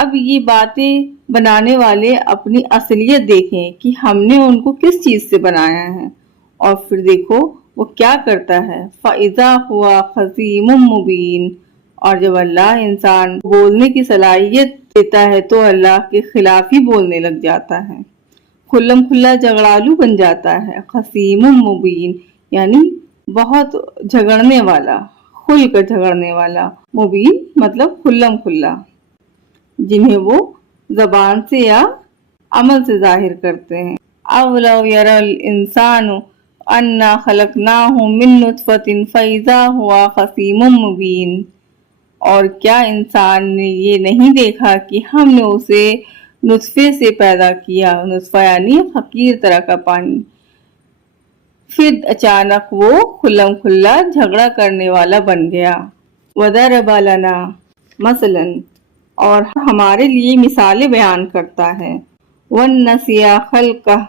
اب یہ باتیں بنانے والے اپنی اصلیت دیکھیں کہ ہم نے ان کو کس چیز سے بنایا ہے، اور پھر دیکھو وہ کیا کرتا ہے۔ فَإِذَا هُوَ خَصِيمٌ مُّبِينٌ، اور جب اللہ انسان کو بولنے کی صلاحیت دیتا ہے تو اللہ کے خلاف ہی بولنے لگ جاتا ہے، کھلم کھلا جھگڑالو بن جاتا ہے۔ خصیم مبین یعنی بہت جھگڑنے والا، کھل کر جھگڑنے والا، مبین مطلب کھلم کھلا، جنہیں وہ زبان سے یا عمل سے ظاہر کرتے ہیں۔ اَوْلَوْ يَرَى الْإِنسَانُ أَنَّا خَلَقْنَاهُ مِن نُطْفَةٍ فَإِذَا هُوَ خَصِيمٌ مُّبِينٌ، اور کیا انسان نے یہ نہیں دیکھا کہ ہم نے اسے نطفے سے پیدا کیا، نطفہ یعنی حقیر طرح کا پانی، پھر اچانک وہ کھلم کھلا جھگڑا کرنے والا بن گیا۔ وَضَرَبَ لَنَا مَثَلًا، اور ہمارے لیے مثالیں بیان کرتا ہے۔ وَنَّسِيَ خَلْقَهُ،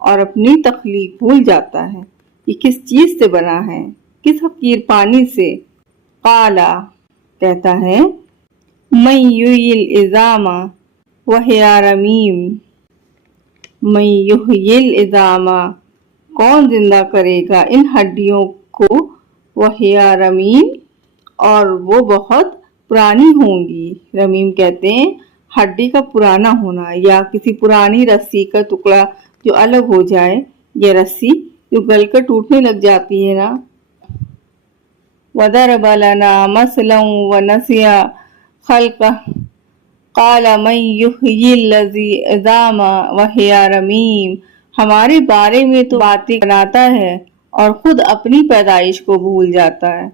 اور اپنی تخلیق بھول جاتا ہے، یہ کس چیز سے بنا ہے، کس حقیر پانی سے۔ قَالَ، کہتا ہے، مَن يُحْيِي الْعِظَامَ وَهِيَ رَمِيمٌ، مَن يُحْيِي الْعِظَامَ، کون زندہ کرے گا ان ہڈیوں کو، وَهِيَ رَمِيمٌ، اور وہ بہت پرانی ہوں گی۔ رمیم کہتے ہیں ہڈی کا پرانا ہونا، یا کسی پرانی رسی کا ٹکڑا جو الگ ہو جائے، یہ رسی جو گل کر ٹوٹنے لگ جاتی ہے نا۔ وَضَرَبَ لَنَا مَثَلًا وَنَسِيَ خَلْقَهُ قَالَ مَن يُحْيِي الْعِظَامَ وَهِيَ رَمِيمٌ، ہمارے بارے میں تو باتیں بناتا ہے اور خود اپنی پیدائش کو بھول جاتا ہے۔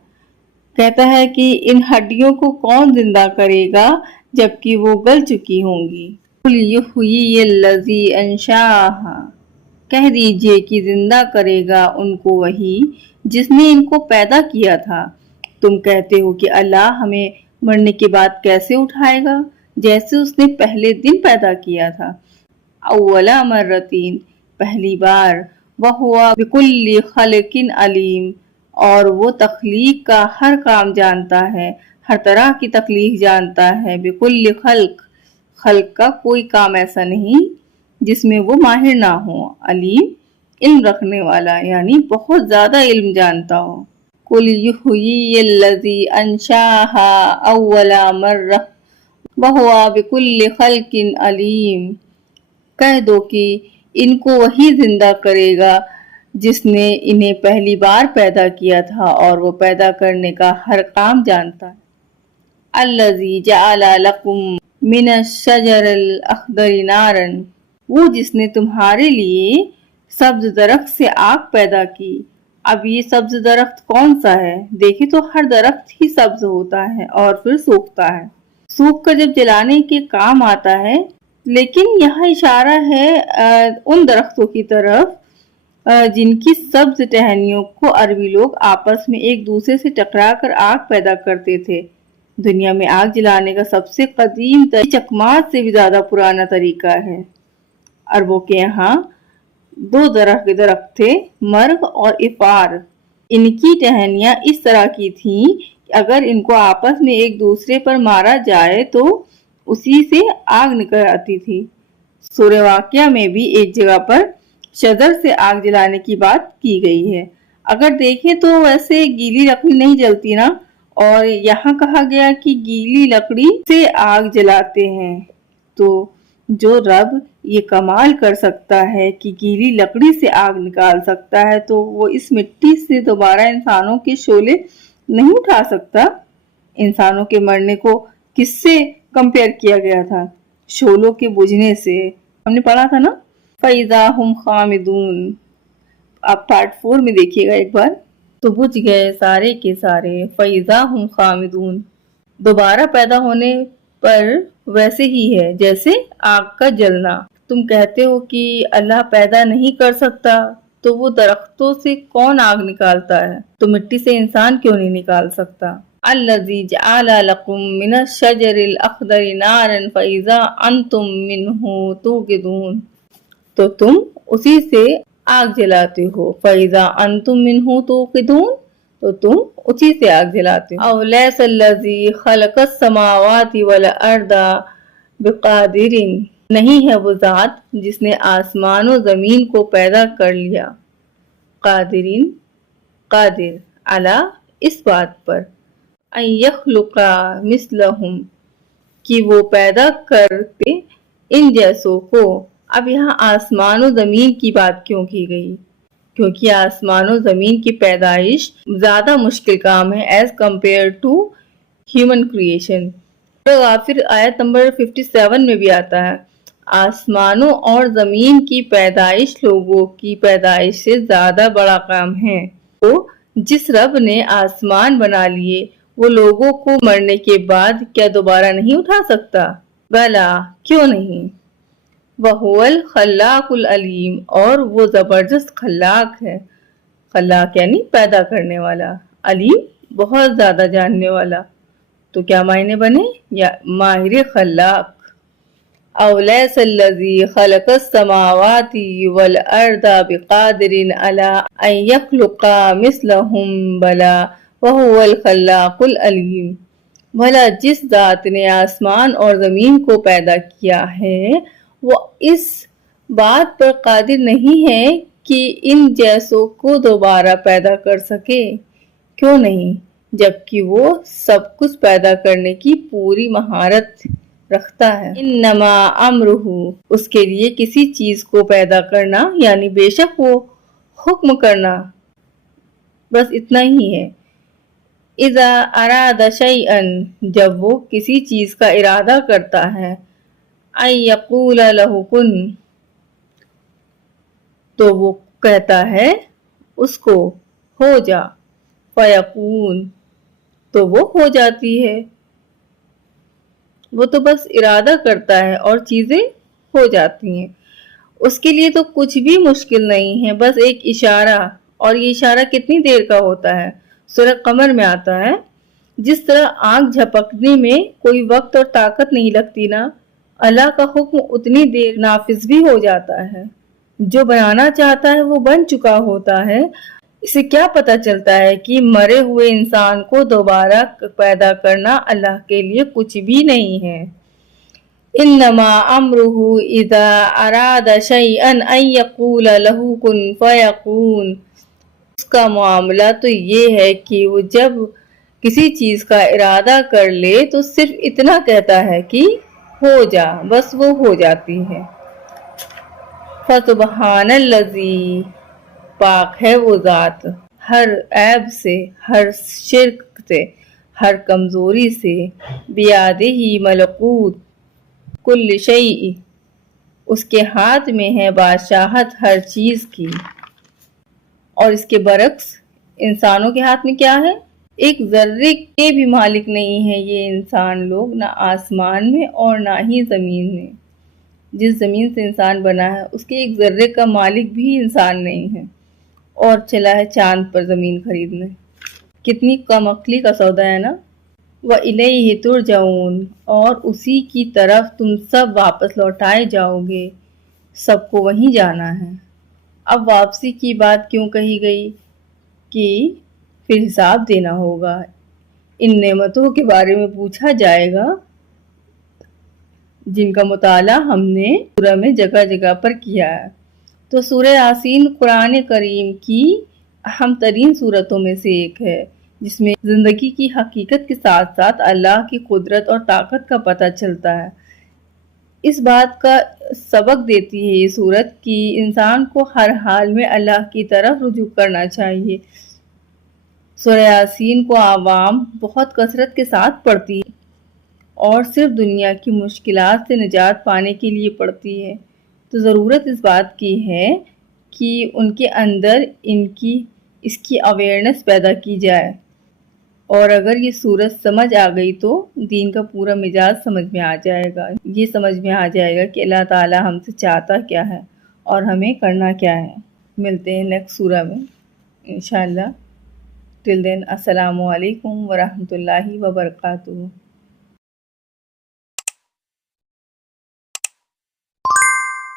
کہتا ہے کہ ان ہڈیوں کو کون زندہ کرے گا جبکہ وہ گل چکی ہوں گی۔ قُلْ يُحْيِيهَا الَّذِي أَنشَأَهَا، کہہ دیجئے کہ زندہ کرے گا ان کو وہی جس نے ان کو پیدا کیا تھا۔ تم کہتے ہو کہ اللہ ہمیں مرنے کے بعد کیسے اٹھائے گا، جیسے اس نے پہلے دن پیدا کیا تھا۔ اول مرتين، پہلی بار۔ وَهُوَ بِكُلِّ خَلْقٍ عَلِيمٌ، اور وہ تخلیق کا ہر کام جانتا ہے، ہر طرح کی تخلیق جانتا ہے۔ بِكُلِّ خلق، خلق کا کوئی کام ایسا نہیں جس میں وہ ماہر نہ ہو۔ علیم، علم رکھنے والا، یعنی بہت زیادہ علم جانتا ہو۔ قُلْ يُحْيِيهَا الَّذِي أَنشَأَهَا أَوَّلَ مَرَّةٍ وَهُوَ بِكُلِّ خَلْقٍ عَلِيمٌ، کہہ دو کہ ان کو وہی زندہ کرے گا جس نے انہیں پہلی بار پیدا کیا تھا، اور وہ پیدا کرنے کا ہر کام جانتا ہے۔ الَّذِي جَعَلَ لَكُم مِّنَ الشَّجَرِ الْأَخْضَرِ نَارًا، وہ جس نے تمہارے لیے سبز درخت سے آگ پیدا کی۔ اب یہ سبز درخت کون سا ہے؟ دیکھیں تو ہر درخت ہی سبز ہوتا ہے اور پھر سوکھتا ہے، سوکھ کر جب جلانے کے کام آتا ہے۔ لیکن یہاں اشارہ ہے ان درختوں کی طرف جن کی سبز ٹہنیوں کو عربی لوگ آپس میں ایک دوسرے سے ٹکرا کر آگ پیدا کرتے تھے۔ دنیا میں آگ جلانے کا سب سے قدیم چکمات سے بھی زیادہ پرانا طریقہ ہے۔ عربوں کے یہاں دو درخت تھے، مرغ اور افار۔ ان کی ٹہنیاں اس طرح کی تھیں کہ اگر ان کو آپس میں ایک دوسرے پر مارا جائے تو اسی سے آگ نکل آتی تھی۔ سورہ واقعہ میں بھی ایک جگہ پر شجر سے آگ جلانے کی بات کی گئی ہے۔ اگر دیکھیں تو ویسے گیلی لکڑی نہیں جلتی نا، اور یہاں کہا گیا کہ گیلی لکڑی سے آگ جلاتے ہیں، تو جو رب یہ کمال کر سکتا ہے کہ گیلی لکڑی سے آگ نکال سکتا ہے، تو وہ اس مٹی سے دوبارہ انسانوں کے شعلے نہیں اٹھا سکتا۔ انسانوں کے مرنے کو کس سے کمپیئر کیا گیا تھا؟ شعلوں کے بجھنے سے۔ ہم نے پڑھا تھا نا، فَإِذَا هُمْ خَامِدُونَ، آپ پارٹ 4 میں دیکھیے گا ایک بار۔ تو بجھ گئے سارے کے سارے، فَإِذَا هُمْ خَامِدُونَ، دوبارہ پیدا ہونے پر ویسے ہی ہے جیسے آگ کا جلنا۔ تم کہتے ہو کہ اللہ پیدا نہیں کر سکتا، تو وہ درختوں سے کون آگ نکالتا ہے؟ تو مٹی سے انسان کیوں نہیں نکال سکتا؟ الَّذِي جَعَلَ لَكُم مِّنَ الشَّجَرِ الْأَخْضَرِ نَارًا فَإِذَا أَنْتُم مِّنْهُ تُوقِدُونَ، تو تم اسی سے آگ جلاتے ہو۔ فَإِذَا أَنْتُم مِّنْهُ تُوقِدُونَ، تو تم اسی سے آگ جلاتے ہو۔ اولیس الذی خلق السماوات والارض بقادر، نہیں ہے وہ ذات جس نے آسمان و زمین کو پیدا کر لیا، قادرین قادر، علی اس بات پر، ان یخلق مثلہم کہ وہ پیدا کرتے ان جیسوں کو۔ اب یہاں آسمان و زمین کی بات کیوں کی گئی؟ کیونکہ آسمان و زمین کی پیدائش زیادہ مشکل کام ہے as compare to human creation. پھر آیت نمبر 57 میں بھی آتا ہے، آسمانوں اور زمین کی پیدائش لوگوں کی پیدائش سے زیادہ بڑا کام ہے۔ تو جس رب نے آسمان بنا لیے وہ لوگوں کو مرنے کے بعد کیا دوبارہ نہیں اٹھا سکتا؟ بلا، کیوں نہیں؟ وَهُوَ الْخَلَّاقُ الْعَلِيمُ، اور وہ زبردست خلاق ہے، خلاق یعنی پیدا کرنے والا، علیم بہت زیادہ جاننے والا۔ تو کیا معنی بنے؟ یا ماہر خلاق۔ اولیس الذی خلق السماوات والارض بقادر علی ان یخلق مثلہم بلا وہو الخلاق العلیم۔ بھلا جس ذات نے آسمان اور زمین کو پیدا کیا ہے وہ اس بات پر قادر نہیں ہے کہ ان جیسوں کو دوبارہ پیدا کر سکے؟ کیوں نہیں، جبکہ وہ سب کچھ پیدا کرنے کی پوری مہارت رکھتا ہے۔ انما امرہ، اس کے لیے کسی چیز کو پیدا کرنا یعنی بے شک وہ حکم کرنا، بس اتنا ہی ہے۔ اذا اراد شیئا، جب وہ کسی چیز کا ارادہ کرتا ہے، ان یقول لہ کن، تو وہ کہتا ہے اس کو ہو جا، فیکون، تو وہ ہو جاتی ہے۔ وہ تو بس ارادہ کرتا ہے اور چیزیں ہو جاتی ہیں۔ اس کے لیے تو کچھ بھی مشکل نہیں ہے، بس ایک اشارہ، اور یہ اشارہ کتنی دیر کا ہوتا ہے؟ سورہ قمر میں آتا ہے، جس طرح آنکھ جھپکنے میں کوئی وقت اور طاقت نہیں لگتی نا، اللہ کا حکم اتنی دیر نافذ بھی ہو جاتا ہے۔ جو بنانا چاہتا ہے وہ بن چکا ہوتا ہے۔ اسے کیا پتہ چلتا ہے کہ مرے ہوئے انسان کو دوبارہ پیدا کرنا اللہ کے لیے کچھ بھی نہیں ہے۔ انما امرہ اذا اراد شیئا ان یقول لہ کن فیکون، اس کا معاملہ تو یہ ہے کہ وہ جب کسی چیز کا ارادہ کر لے تو صرف اتنا کہتا ہے کہ ہو جا، بس وہ ہو جاتی ہے۔ فسبحان الذی، پاک ہے وہ ذات ہر عیب سے، ہر شرک سے، ہر کمزوری سے، بیادہ ملکوت کل شیء، اس کے ہاتھ میں ہے بادشاہت ہر چیز کی۔ اور اس کے برعکس انسانوں کے ہاتھ میں کیا ہے؟ ایک ذرے کے بھی مالک نہیں ہے یہ انسان لوگ، نہ آسمان میں اور نہ ہی زمین میں۔ جس زمین سے انسان بنا ہے اس کے ایک ذرے کا مالک بھی انسان نہیں ہے، اور چلا ہے چاند پر زمین خریدنے۔ کتنی کم عقلی کا سودا ہے نا۔ وَإِلَيْهِ تُرْجَعُونَ، اور اسی کی طرف تم سب واپس لوٹائے جاؤ گے، سب کو وہیں جانا ہے۔ اب واپسی کی بات کیوں کہی گئی؟ کہ پھر حساب دینا ہوگا، ان نعمتوں کے بارے میں پوچھا جائے گا جن کا مطالعہ ہم نے سورہ میں جگہ جگہ پر کیا ہے۔ تو سورہ یاسین قرآن کریم کی اہم ترین سورتوں میں سے ایک ہے، جس میں زندگی کی حقیقت کے ساتھ ساتھ اللہ کی قدرت اور طاقت کا پتہ چلتا ہے۔ اس بات کا سبق دیتی ہے یہ سورت کہ انسان کو ہر حال میں اللہ کی طرف رجوع کرنا چاہیے۔ سورہ یاسین کو عوام بہت کثرت کے ساتھ پڑھتی ہے اور صرف دنیا کی مشکلات سے نجات پانے کے لیے پڑھتی ہے، تو ضرورت اس بات کی ہے کہ ان کے اندر اس کی اویئرنس پیدا کی جائے، اور اگر یہ سورت سمجھ آ گئی تو دین کا پورا مزاج سمجھ میں آ جائے گا۔ یہ سمجھ میں آ جائے گا کہ اللہ تعالی ہم سے چاہتا کیا ہے اور ہمیں کرنا کیا ہے۔ ملتے ہیں نیکسٹ سورہ میں انشاءاللہ۔ ٹل دین، السلام علیکم ورحمۃ اللہ وبرکاتہ۔